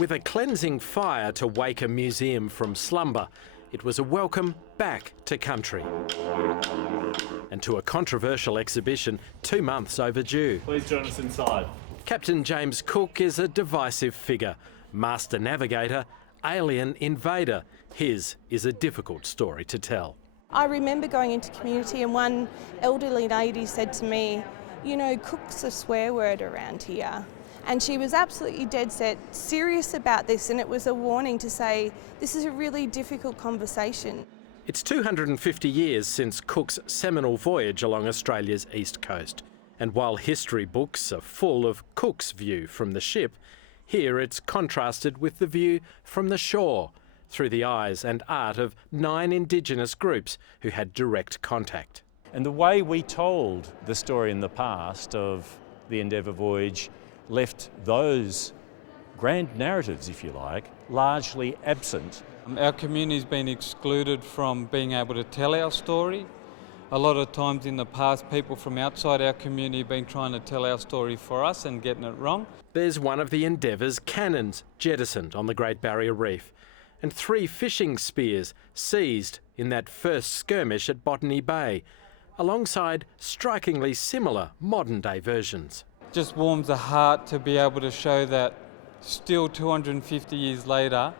With a cleansing fire to wake a museum from slumber, it was a welcome back to country. And to a controversial exhibition 2 months overdue. Please join us inside. Captain James Cook is a divisive figure. Master navigator, alien invader. His is a difficult story to tell. I remember going into community and one elderly lady said to me, "You know, Cook's a swear word around here." And she was absolutely dead set, serious about this, and it was a warning to say, this is a really difficult conversation. It's 250 years since Cook's seminal voyage along Australia's east coast. And while history books are full of Cook's view from the ship, here it's contrasted with the view from the shore, through the eyes and art of 9 indigenous groups who had direct contact. And the way we told the story in the past of the Endeavour voyage left those grand narratives, if you like, largely absent. Our community's been excluded from being able to tell our story. A lot of times in the past, people from outside our community have been trying to tell our story for us and getting it wrong. There's one of the Endeavour's cannons jettisoned on the Great Barrier Reef, and 3 fishing spears seized in that first skirmish at Botany Bay, alongside strikingly similar modern-day versions. Just warms the heart to be able to show that still 250 years later,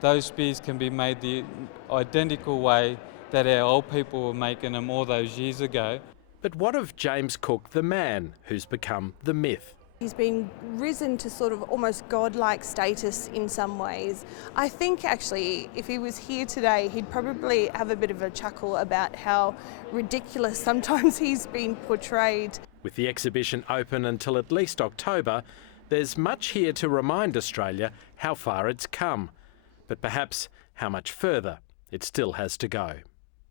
those spears can be made the identical way that our old people were making them all those years ago. But what of James Cook, the man who's become the myth? He's been risen to sort of almost godlike status in some ways. I think actually if he was here today, he'd probably have a bit of a chuckle about how ridiculous sometimes he's been portrayed. With the exhibition open until at least October, there's much here to remind Australia how far it's come, but perhaps how much further it still has to go.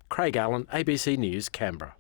Craig Allen, ABC News, Canberra.